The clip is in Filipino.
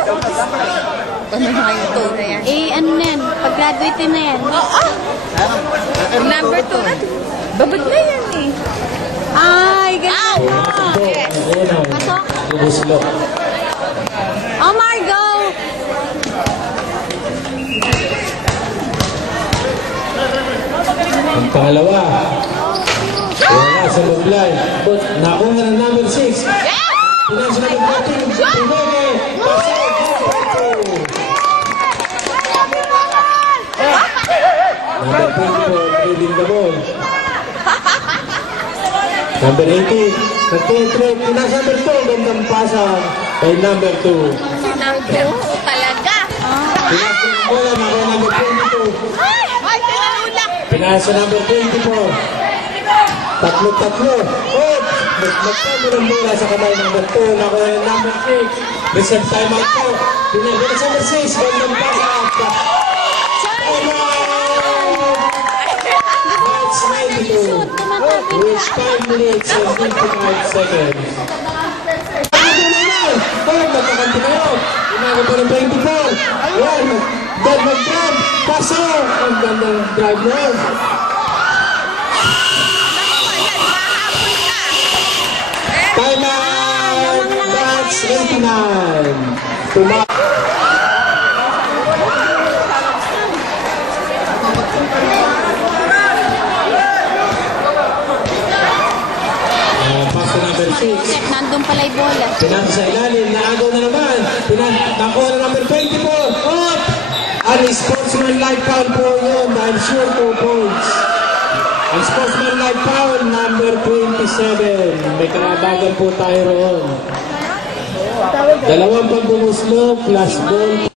Ano na kayo to na yan? Eh, ano na yan? Pag-graduate na yan. Oo. Number 2 na. Babad na yan eh. Ay, ganun na. Pasok. Oh, Margo! Ang pangalawa. Wala sa Moblay. Nakuha na number 6. Pinasa na number 14. Number 24, leading the ball. Number 18, nag-treat. Pinasa number 2, gandang pasa kay number 2. Number 2 talaga. Pinasa ng bola, nakuha number 22. Ay, pinahulak. Pinasa number 24. Tatlo. Oh! Nagpamo ng bola sa kamay number 2. Nakuha yung number 6. Reserve time out po. Pinasa number 6, gandang pasa. With 5 minutes and 55 seconds. Ano naman? Oh, magkakanti kayo. Inaga po ng 24. Ayan, mag-grab. Paso. Ang gandang drive mo. Time out. That's 89. Nandun pala yung bola. Pinasa sa ilalim, naagaw na naman. Nakuha na number 24. Up! Ang sportsman-like foul po yun dahil sure 2 points. Ang sportsman-like foul, number 27. May karabagan po tayo roon. Dalawang pagbumuslo plus ball.